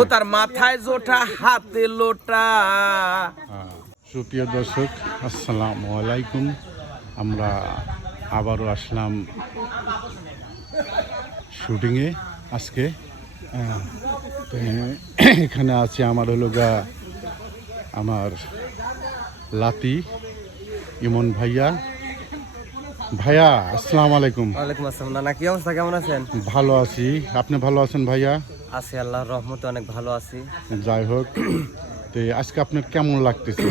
ও তার মাথায় জোটা হাতে লোটা। সুপ্রিয় দর্শক, আসসালামু আলাইকুম। আমরা আবারও আসলাম শুটিংয়ে আজকে। তো এখানে আছে আমার আমার লাতি ইমন ভাইয়া। ভাইয়া আসসালামু আলাইকুম। ওয়ালাইকুম আসসালাম। নানা, কি অবস্থা, কেমন আছেন? ভালো আছি, আপনি ভালো আছেন ভাইয়া? আছি, আল্লাহর রহমতে অনেক ভালো আছি। যাই হোক, তো আজকে আপনার কেমন লাগতেছে?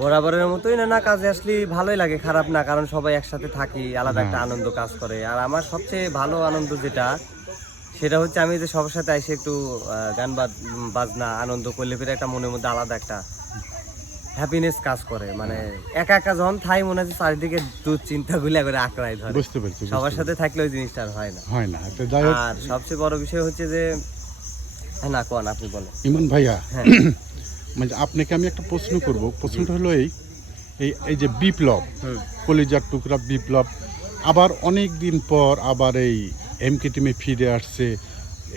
বরাবরের মতোই না, কাজে আসলে ভালোই লাগে, খারাপ না, কারণ সবাই একসাথে থাকি, আলাদা একটা আনন্দ কাজ করে। আর আমার সবচেয়ে ভালো আনন্দ সেটা হচ্ছে আমি যে সবার সাথে এসে একটু গান বাজনা আনন্দ করলে ফিরে একটা মনের মধ্যে আলাদা একটা হ্যাপিনেস কাজ করে। মানে একা একা যখন থাই মনে হচ্ছে চারিদিকে দুশ্চিন্তা গুলা করে আঁকড়াই ধরে। বুঝতে পেরেছি। সবার সাথে থাকলে ওই জিনিসটা আর হয় না। তো যাই হোক, আর সবচেয়ে বড় বিষয় হচ্ছে যে না কোন আপনি বলেন ইমন ভাইয়া। হ্যাঁ। মানে আপনাকে আমি একটা প্রশ্ন করব। প্রশ্নটা হলো এই যে বিপ্লব, কলিজার টুকরা বিপ্লব আবার অনেক দিন পর আবার এই এমকে টিমে ফিরে আসছে,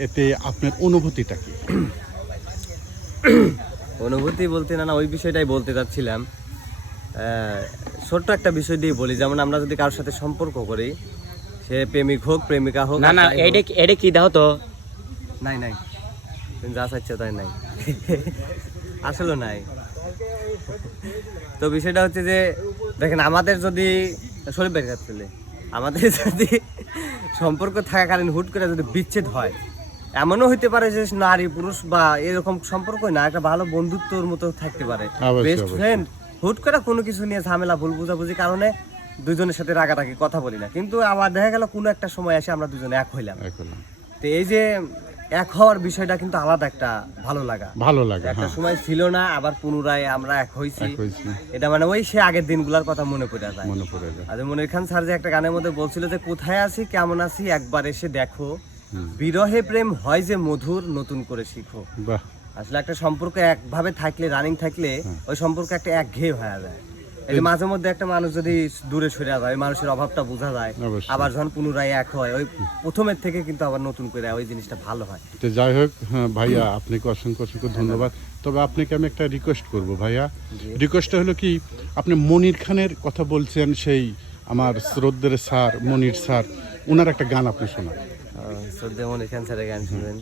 এতে আপনার অনুভূতিটা কি? অনুভূতি বলতে না ওই বিষয়টাই বলতে চাচ্ছিলাম। ছোট্ট একটা বিষয় দিয়ে বলি, যেমন আমরা যদি কারোর সাথে সম্পর্ক করি, সে প্রেমিক হোক প্রেমিকা হোক, না এটা কি দাও তো? নাই তুমি যা চাচ্ছ তাই নাই। আসলে নাই। তো বিষয়টা হচ্ছে যে দেখেন, আমাদের যদি শরীর বের করতে আমাদের যদি সম্পর্ক থাকাকালীন হুট করে যদি বিচ্ছেদ হয়, এমনও হইতে পারে যে নারী পুরুষ বা এরকম সম্পর্ক না, একটা ভালো বন্ধুত্বর মতো থাকতে পারে, বেস্ট ফ্রেন্ড। হুট করে কোনো কিছু নিয়ে ঝামেলা, ভুল বুঝাবুঝি কারণে দুজনের সাথে রাগারাগি কথা বলি না, কিন্তু আবার দেখা গেল কোনো একটা সময় এসে আমরা দুজনে এক হইলাম। তো এই যে এক হওয়ার বিষয়টা কিন্তু আলাদা একটা ভালো লাগে। একটা সময় ছিল না, আবার পুনরায় আমরা এক হইছি। এটা মানে ওই সে আগের দিনগুলোর কথা মনে পড়ে যায়। আর মনির খান স্যার যে একটা গানের মধ্যে বলছিল যে কোথায় আছি কেমন আছি একবার এসে দেখো, বিরহে প্রেম হয় যে মধুর নতুন করে শিখো। আসলে একটা সম্পর্ক একভাবে থাকলে, রানিং থাকলে ওই সম্পর্ক একটা একঘেয়ে হয়ে যায়। এই যে মাঝে মধ্যে একটা মানুষ যদি দূরে সরে যায়, মানুষের অভাবটা বোঝা যায়, আবার যখন পুনরায় এক হয় ওই প্রথমের থেকে কিন্তু আবার নতুন করে ওই জিনিসটা ভালো হয়। তো যাই হোক, ভাইয়া আপনাকে অসংখ্য ধন্যবাদ। তবে আপনাকে আমি একটা রিকোয়েস্ট করব ভাইয়া। রিকোয়েস্টটা হলো কি, আপনি মনির খানের কথা বলছেন, সেই আমার শ্রদ্ধের স্যার মনির স্যার, ওনার একটা গান আপনি শোনান। শ্রদ্ধেয় মনির খান স্যারের গান শুনবেন।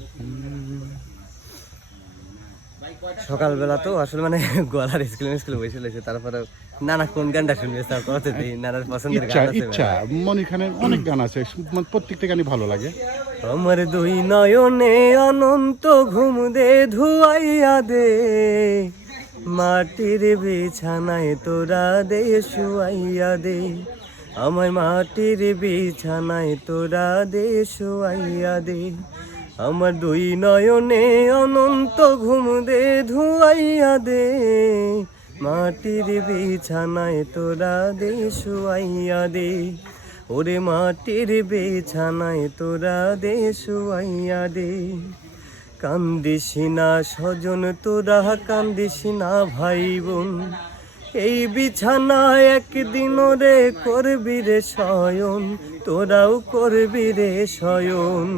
সকালবেলা তো আসলে মানে গলার স্কুলে বসে রয়েছে, তারপরে নানা কোন গানটা শুনবে স্যার কত দিই, নানার পছন্দের গান আছে। ইচ্ছা মনির খানের অনেক গান আছে, প্রত্যেকটা গানই ভালো লাগে। আমার দুই নয়নে অনন্ত ঘুম দে ধুয়াইয়া দে, মাটির বিছানায় তোরা দে শুয়াইয়া দে, আমার মাটির বিছানায় তোরা দে শুয়াইয়া দে, আমার দুই নয়নে অনন্ত ঘুম দে ধুয়াইয়া দে, মাটির বিছানায় তোরা দে শুয়াইয়া দে, ওরে মাটির বিছানায় তোরা দে শুয়াইয়া দে, কান্দিস না স্বজন তোরা, কান্দিস না ভাই বোন, এই বিছানায় একদিন রে করবি রে শয়ন, তোরাও করবি রে শয়ন,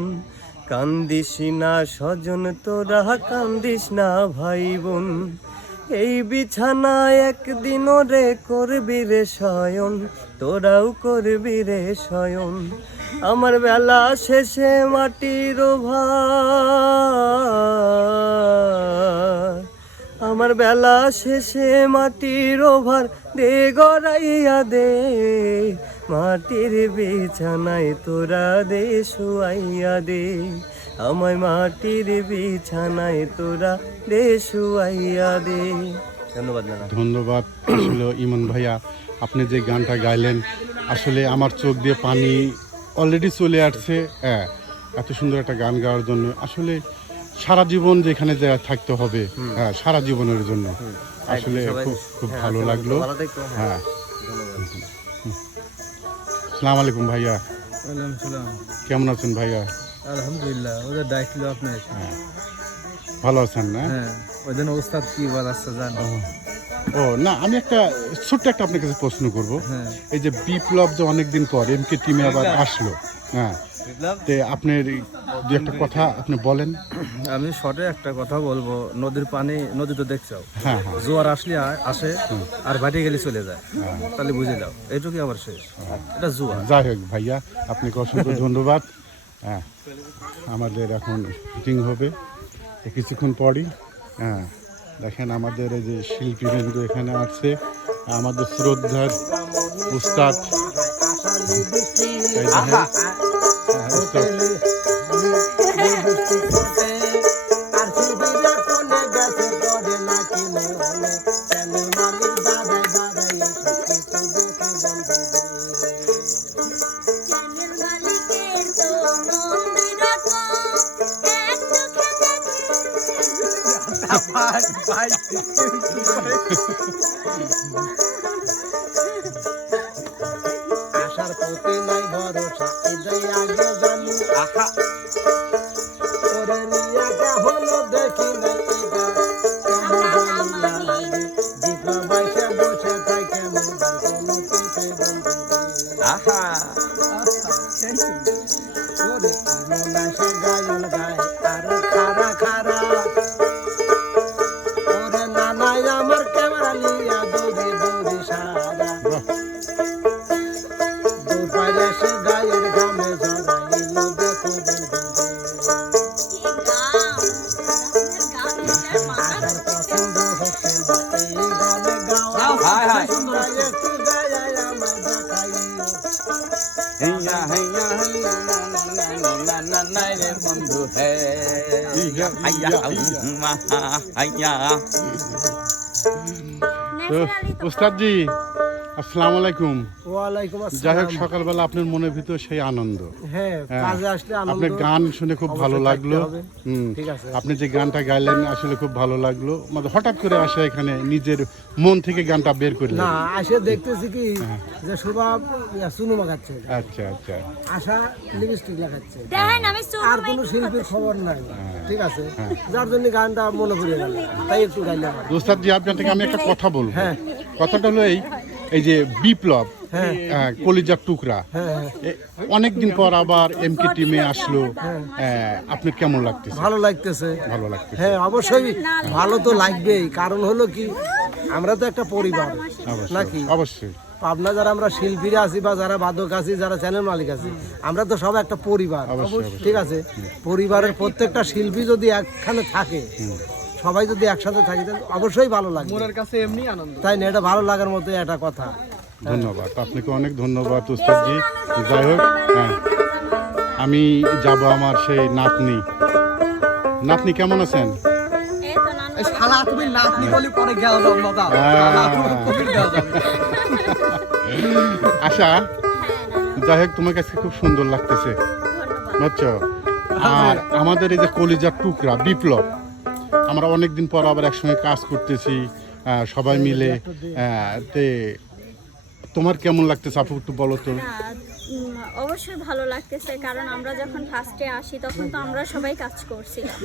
কান্দিস না স্বজন তোরা, কান্দিস না ভাই বোন, এই বিছানায় একদিন রে করবি রে শয়ন, তোরাও করবি রে শয়ন, আমার বেলা শেষে মাটির ভার, আমার বেলা শেষে মাটির ভার দে গড়াইয়া দে, মাটির বিছানায় তোরা দে শুয়াইয়া দে, আমায় মাটির বিছানায় তোরা দে শুয়াইয়া দে। ধন্যবাদ নানা। ধন্যবাদ। আসলে ইমন ভাইয়া, আপনি যে গানটা গাইলেন, আসলে আমার চোখ দিয়ে পানি অলরেডি চলে আসছে। এত সুন্দর একটা গান গাওয়ার জন্য আসলে সারা জীবন যেখানে থাকতে হবে, সারা জীবনের জন্য আসলে খুব ভালো লাগলো। হ্যাঁ, আসসালামু আলাইকুম ভাইয়া। কেমন আছেন ভাইয়া? আলহামদুলিল্লাহ, ওদের ডাকছিল আপনার। ভালো আছেন না? হ্যাঁ, ওই জন্য ওস্তাদ কি বলাচ্ছে জানো? ও না, আমি ছোট্ট একটা আপনার কাছে প্রশ্ন করব। এই যে বিপ্লব যে অনেকদিন পর এমকে টিমে আবার আসলো, তে আপনার দু একটা কথা আপনি বলেন। আমি শর্টে একটা কথা বলবো, নদীর পানি, নদী তো দেখছো, হ্যাঁ হ্যাঁ জোয়ার আসলে আসে আর ভাটি গেলে চলে যায়, তাহলে বুঝে যাও এইটুকুই আবার শেষ, এটা জোয়ার। যাই হোক ভাইয়া, আপনাকে অসংখ্য ধন্যবাদ। হ্যাঁ, আমাদের এখন শুটিং হবে কিছুক্ষণ পরই। হ্যাঁ, দেখেন আমাদের এই যে শিল্পীবৃন্দ এখানে আছে, আমাদের শ্রদ্ধার উস্তাদ, এই দেখেন, উস্তাদ। আশার প্রতি নাই ভরসা, এটাই আগে জানি। ওরে নিয়াটা হলো দেখি না এটা কেমন জানি লাগে, দীপা বাইসা বসে থাকে কেমন কোনো পেটে বন্ধু। ওরে মন আসে গায়ন গায় আর খারা খারা, ওরে নানাই আমার ক্যামেরা লিয়া দৌড়ে দৌড়ে সারা, দুপারে সে গায়ের গামে জড়াইল দেখো বন্ধু। আশার পছন্দ হচ্ছে না এই গানে গাওয়া, একটু গায়ে আমার দেখাইও। বন্ধু তো উস্তাদজি, আসসালামু আলাইকুম। ওয়ালাইকুম যাই হোক, আসসালাম। সকালবেলা আপনার মনের ভিতর সেই আনন্দ। হ্যাঁ, হ্যাঁ, কাজে আসলে আনন্দ। আপনার গান শুনে খুব ভালো অবশ্যই লাগলো। থাকতে হবে। হুম, ঠিক আছে। আপনি যে গানটা গাইলেন আসলে খুব ভালো লাগলো। মানে হঠাৎ করে আসা এখানে নিজের মন থেকে গানটা বের করলেন। না, আসে দেখতেছি কি যে সুভাব চুনু মাখাচ্ছে, আচ্ছা আচ্ছা, আশা লিপস্টিক লাগাচ্ছে, দেখেন আমি আর কোনো শিল্পীর খবর নাই। ঠিক আছে, যার জন্য গানটা মনে পড়ে গেল, তাই একটু গাইলাম। উস্তাদজি, আপনার থেকে আমি একটা কথা বলবো। হ্যাঁ। কথাটা হলো এই যে বিপ্লব, কলিজার টুকরা, অনেকদিন পর আবার এমকে টিমে আসলো, আপনার কেমন লাগতেছে? ভালো লাগতেছে। ভালো লাগতেছে, হ্যাঁ, অবশ্যই ভালো তো লাগবেই। কারণ হলো কি, আমরা তো একটা পরিবার নাকি? অবশ্যই অবশ্যই। পাবনা যারা আমরা শিল্পীরা আছি বা যারা বাদক আছি, যারা চ্যানেল মালিক আছি, আমরা তো সব একটা পরিবার। অবশ্যই। ঠিক আছে, পরিবারের প্রত্যেকটা শিল্পী যদি একখানে থাকে, সবাই যদি একসাথে থাকে, তাহলে অবশ্যই ভালো লাগবে। মনের কাছে এমনি আনন্দ। তাই না? এটা ভালো লাগার মতো একটা কথা। ধন্যবাদ, আপনাকে অনেক ধন্যবাদ উস্তাদজি। যাই হোক, হ্যাঁ, আমি যাব আমার সেই নাতনি। নাতনি কেমন আছেন? শালা তুমি নাতনি বলি পরে গেল দাদা, আশা, যাই হোক, তোমার কাছে খুব সুন্দর লাগতেছে, বুঝছো? আর আমাদের এই যে কলিজার টুকরা বিপ্লব, আমরা অনেকদিন পর আবার একসঙ্গে কাজ করতেছি সবাই মিলে। তে তোমার কেমন লাগতেছে আপু, একটু বলো তো। অবশ্যই ভালো লাগতেছে, কারণ আমরা যখন ফার্স্টে আসি তখন তো আমরা সবাই কাজ করছিলাম,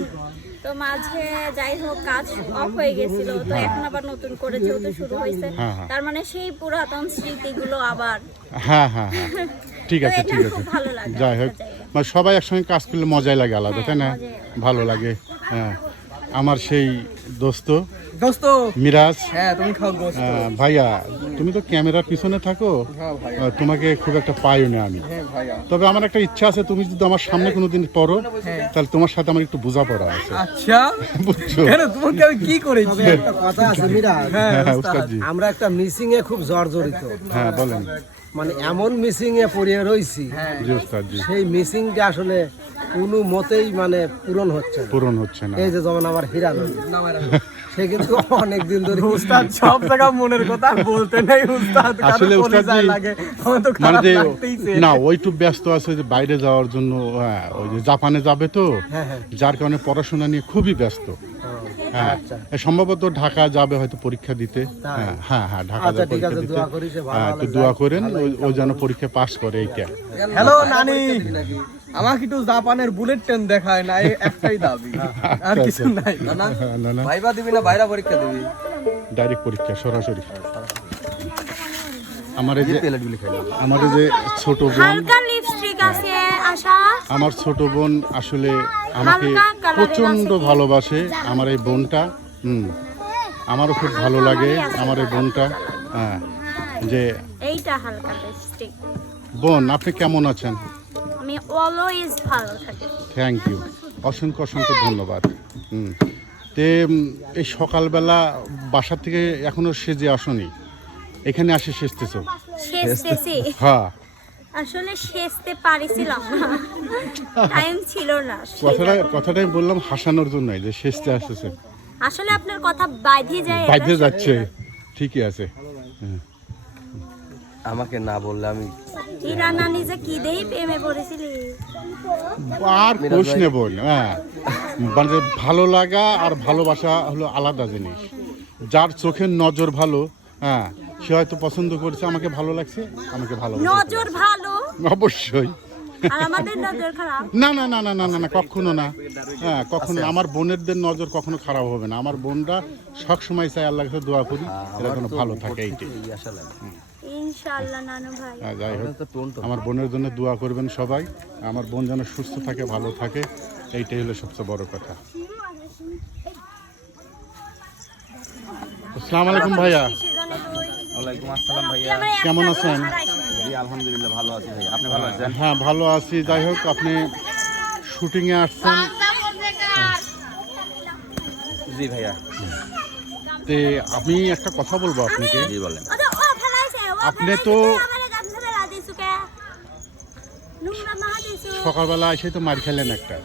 তো মাঝে যাই হোক কাজ অফ হয়ে গেছিল, তো এখন আবার নতুন করে যেহেতু শুরু হয়েছে, তার মানে সেই পুরাতন স্মৃতিগুলো আবার। হ্যাঁ হ্যাঁ হ্যাঁ, ঠিক আছে ঠিক আছে। যাই হোক, মানে সবাই একসঙ্গে কাজ করলে মজাই লাগে আলাদা, তাই না? ভালো লাগে। হ্যাঁ, আমার সেই দোস্ত মিরাজ। হ্যাঁ, তুমি খাও গোস্ত। ভাইয়া, তুমি তো ক্যামেরার পিছনে থাকো, তোমাকে খুব একটা পাইও না আমি। তবে আমার একটা ইচ্ছা আছে, তুমি যদি আমার সামনে কোনোদিন পড়ো, তাহলে তোমার সাথে আমার একটু বোঝাপড়া আছে। আচ্ছা, বুঝছো? কেন তোমাকে আমি কি করেছি? তবে একটা কথা আছে মিরাজ, হ্যাঁ উস্তাদজি, আমরা একটা মিসিং এ খুব জর্জরিত। হ্যাঁ বলেন। মানে এমন মিসিং এ পড়িয়ে রইছি, জি উস্তাদজি, সেই মিসিংটা আসলে কোনো মতেই মানে পূরণ হচ্ছে না। পূরণ হচ্ছে না। এই যে যেমন আমার হীরা নদী, সে কিন্তু অনেক দিন ধরে উস্তাদ সব জায়গা মনের কথা বলতে নেই উস্তাদ, আসলে উস্তাদজি, মানে যে লাগতেইছে। না, ওইটু ব্যস্ত আছে যে বাইরে যাওয়ার জন্য, ওই যে জাপানে যাবে তো, যার কারণে পড়াশোনা নিয়ে খুবই ব্যস্ত। হ্যাঁ, সম্ভবত ঢাকা যাবে হয়তো পরীক্ষা দিতে। হ্যাঁ হ্যাঁ হ্যাঁ, ঢাকা আচ্ছা, যাবে ঠিক পরীক্ষা আছে, দিতে। দোয়া করি সে ভালো হ্যাঁ, তো দোয়া করেন ও যেন পরীক্ষা পাস করে, এইটা। হ্যালো নানি, আমাকে একটু জাপানের বুলেট ট্রেন দেখায় না, এই একটাই দাবি, আর কিছু নাই। না না, ভাইবা দিবি না বাইরা পরীক্ষা দিবি? ডাইরেক্ট পরীক্ষা সরাসরি। আমার এই যে ছোট বোন, হালকা লিপস্টিক আছে, আশা আমার ছোট বোন আসলে আমাকে হালকা কালারের প্রচণ্ড আছে কি? ভালোবাসে আমার এই বোনটা। আমারও খুব ভালো লাগে আমার এই বোনটা। হ্যাঁ, যে এইটা হালকা লিপস্টিক। বোন আপনি কেমন আছেন? আমি অলওয়েজ ভালো থাকি। থ্যাংক ইউ, অসংখ্য অসংখ্য ধন্যবাদ। তে এই সকালবেলা বাসা থেকে এখনো সেজে আসনি, এখানে আসে সেজতেছ? সেজতেছি, হ্যাঁ, আসলে সেজতে পারিছিলাম না, টাইম ছিল না। কথাটাই বললাম হাসানোর জন্যই যে সেজতে আসতেছেন। আসলে আপনার কথা বাইধে যায়, বাইরে যাচ্ছে, ঠিকই আছে। আমাকে না বললে আমি ইরা নানি যে কি দেই প্রেমে পড়েছিলি। আর কোষ নেব না। হ্যাঁ, মানে ভালো লাগা আর ভালোবাসা হলো আলাদা জিনিস। যার চোখের নজর ভালো, হ্যাঁ, সে হয়তো পছন্দ করছে, আমাকে ভালো লাগছে, আমাকে ভালো নজর ভালো অবশ্যই। আর আমাদের নজর খারাপ। না না না না না না না, কখনো না। হ্যাঁ, কখনো আমার বোনেরদের নজর কখনো খারাপ হবে না। আমার বোনরা সবসময় চাই আল্লাহর কাছে দোয়া করি এরা যেন ভালো থাকে, এইটাই। আশা লাগে। ইনশাআল্লাহ নানু ভাই। হ্যাঁ, যাই হোক, আমার বোনের জন্য দোয়া করবেন সবাই। আমার বোন যেন সুস্থ থাকে, ভালো থাকে, এইটাই হলো সবচেয়ে বড় কথা। আসসালামু আলাইকুম ভাইয়া। ওয়ালাইকুম আসসালাম ভাইয়া। কেমন আছেন? জি আলহামদুলিল্লাহ ভালো আছি ভাই, আপনি ভালো আছেন? হ্যাঁ, ভালো আছি। যাই হোক, আপনি শুটিংয়ে আসছেন, জি ভাইয়া। তে আমি একটা কথা বলবো আপনাকে। জি বলেন। আপনি তো সকালবেলা এসে তো মার খেলেন একটা,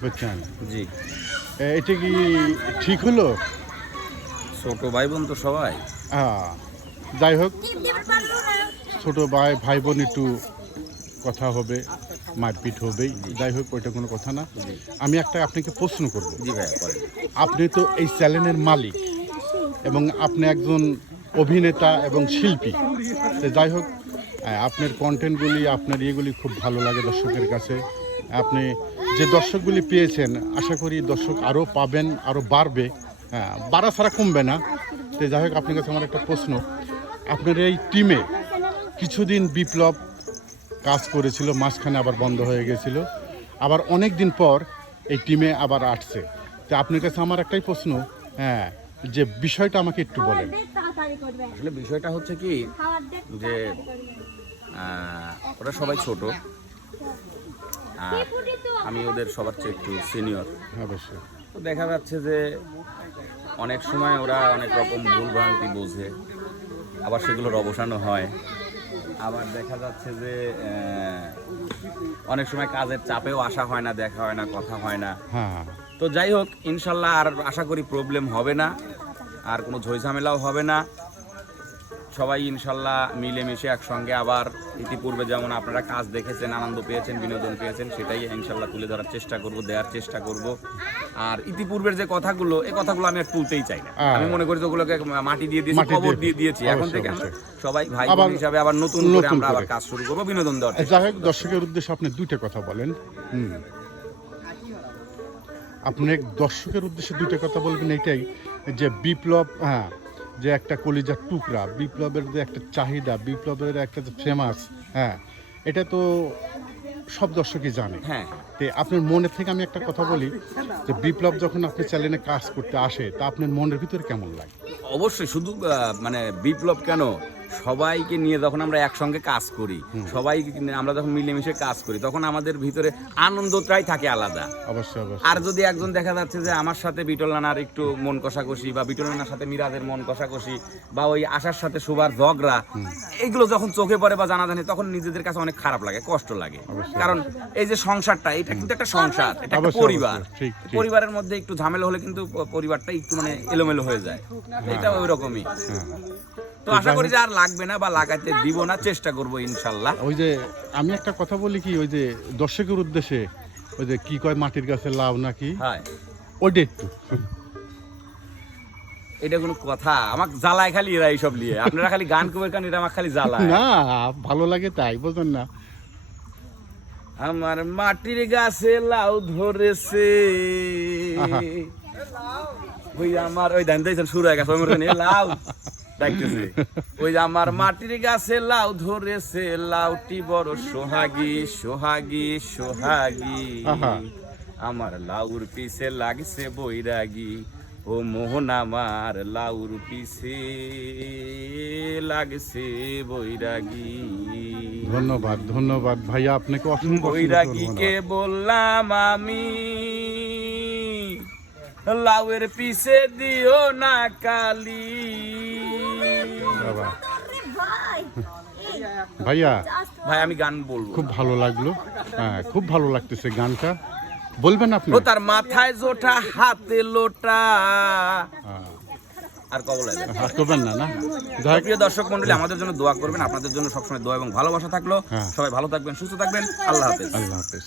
বুঝছেন? জি, এটা কি ঠিক হলো? ছোট ভাই বোন তো সবাই। যাই হোক, ছোট ভাই বোন একটু কথা হবে, মারপিট হবেই। যাই হোক, ওইটা কোনো কথা না। আমি একটা আপনাকে প্রশ্ন করব। জি ভাইয়া করেন। আপনি তো এই চ্যানেলের মালিক এবং আপনি একজন অভিনেতা এবং শিল্পী। তো যাই হোক, আপনার কন্টেন্টগুলি, আপনার ইয়েগুলি খুব ভালো লাগে দর্শকের কাছে। আপনি যে দর্শকগুলি পেয়েছেন, আশা করি দর্শক আরও পাবেন, আরও বাড়বে। হ্যাঁ, বাড়া ছাড়া কমবে না। তো যাই হোক, আপনার কাছে আমার একটা প্রশ্ন। আপনার এই টিমে কিছুদিন বিপ্লব কাজ করেছিল, মাঝখানে আবার বন্ধ হয়ে গেছিল, আবার অনেক দিন পর এই টিমে আবার আসছে। তো আপনার কাছে আমার একটাই প্রশ্ন, হ্যাঁ, যে বিষয়টা আমাকে একটু বলেন। আসলে বিষয়টা হচ্ছে কি যে ওরা সবাই ছোট আর আমি ওদের সবার চেয়ে একটু সিনিয়র। অবশ্যই। তো দেখা যাচ্ছে যে অনেক সময় ওরা অনেক রকম ভুলভ্রান্তি বোঝে, আবার সেগুলোর অবসানও হয়। আবার দেখা যাচ্ছে যে অনেক সময় কাজের চাপেও আসা হয় না, দেখা হয় না, কথা হয় না। হ্যাঁ, তো যাই হোক, ইনশাল্লাহ আর আশা করি প্রবলেম হবে না, আর কোনো ঝইঝামেলাও হবে না। সবাই ইনশাল্লাহ মিলেমিশে একসঙ্গে আবার ইতিপূর্বে যেমন আপনারা কাজ দেখেছেন, আনন্দ পেয়েছেন, বিনোদন পেয়েছেন, সেটাই ইনশাল্লাহ তুলে ধরার চেষ্টা করব, দেওয়ার চেষ্টা করব। আর ইতিপূর্বের যে কথাগুলো, এই কথাগুলো আমি আর তুলতেই চাই না। আমি মনে করি যে ওগুলোকে মাটি দিয়ে দিয়েছি, কবর দিয়ে দিয়েছি। এখন থেকে আমরা সবাই ভাই বোন হিসাবে আবার নতুন করে আমরা আবার কাজ শুরু করবো, বিনোদন দেওয়ার। যাই হোক, দর্শকের উদ্দেশ্যে আপনি দুইটা কথা বলেন। আপনি দর্শকের উদ্দেশ্যে দুইটা কথা বলবেন, এইটাই যে বিপ্লব, হ্যাঁ, যে একটা কলিজার টুকরা, বিপ্লবের যে একটা চাহিদা, বিপ্লবের একটা যে ফেমাস, হ্যাঁ, এটা তো সব দর্শকই জানে। হ্যাঁ, তো আপনার মনের থেকে আমি একটা কথা বলি, যে বিপ্লব যখন আপনি চ্যানেলে কাজ করতে আসে, তা আপনার মনের ভিতরে কেমন লাগে? অবশ্যই। শুধু মানে বিপ্লব কেন, সবাইকে নিয়ে যখন আমরা একসঙ্গে কাজ করি, সবাই আমরা যখন মিলেমিশে কাজ করি, তখন আমাদের ভিতরে আনন্দটাই থাকে আলাদা। অবশ্যই অবশ্যই। আর যদি একজন দেখা যাচ্ছে যে আমার সাথে বিটল নানার একটু মন কষাকষি, বা বিটল নানার সাথে মিরাজের মন কষাকষি, বা ওই আশার সাথে সুবার ঝগড়া, এইগুলো যখন চোখে পড়ে বা জানাজানি, তখন নিজেদের কাছে অনেক খারাপ লাগে, কষ্ট লাগে। কারণ এই যে সংসারটা, এটা কিন্তু একটা সংসার, এটা একটা পরিবার। পরিবারের মধ্যে একটু ঝামেলা হলে কিন্তু পরিবারটা একটু মানে এলোমেলো হয়ে যায়। এটা ওই রকমই। তো আশা করি যে আর লাগবে না, বা লাগাইতে দিব না, চেষ্টা করবো ইনশাল্লাহ। ওই যে আমি একটা কথা বলি কি, ওই যে দর্শকের উদ্দেশ্যে, ওই যে কি কয় মাটির গাছে লাউ নাকি, হ্যাঁ, ওইটা একটু। এটা কোনো কথা? আমাকে জ্বালায় খালি এরা এইসব নিয়ে। আপনারা খালি গান কবের কান, এটা আমাকে খালি জ্বালায়। না, ভালো লাগে তাই, বোঝেন না? আমার মাটির গাছে লাউ ধরেছে, ওই আমার ওই ধান দিয়েছেন শুরু হয়ে গেছে, লাউ ডাকতেছে ওই যে আমার মাটির গাছে লাউ ধরেছে লাউটি বড় সোহাগী সোহাগী সোহাগী আহা। আমার লাউর পিছে লাগছে বৈরাগী ও মোহন আমার লাউর পিছে লাগছে বৈরাগী ধন্যবাদ ধন্যবাদ ভাইয়া, আপনাকে অসংখ্য বৈরাগীকে ধন্যবাদ। বললাম আমি লাউয়ের পিছে দিও না কালি বাবা। ভাইয়া ভাই আমি গান বলবো খুব ভালো লাগলো, হ্যাঁ খুব ভালো লাগতেছে গানটা, বলবেন আপনি? ও তার মাথায় জোটা হাতে লোটা আর কবল আর করবেন না, না যাই হোক, প্রিয় দর্শক মন্ডলী আমাদের জন্য দোয়া করবেন, আপনাদের জন্য সবসময় দোয়া এবং ভালোবাসা থাকলো। হ্যাঁ। সবাই ভালো থাকবেন, সুস্থ থাকবেন, আল্লাহ হাফেজ। আল্লাহ হাফেজ।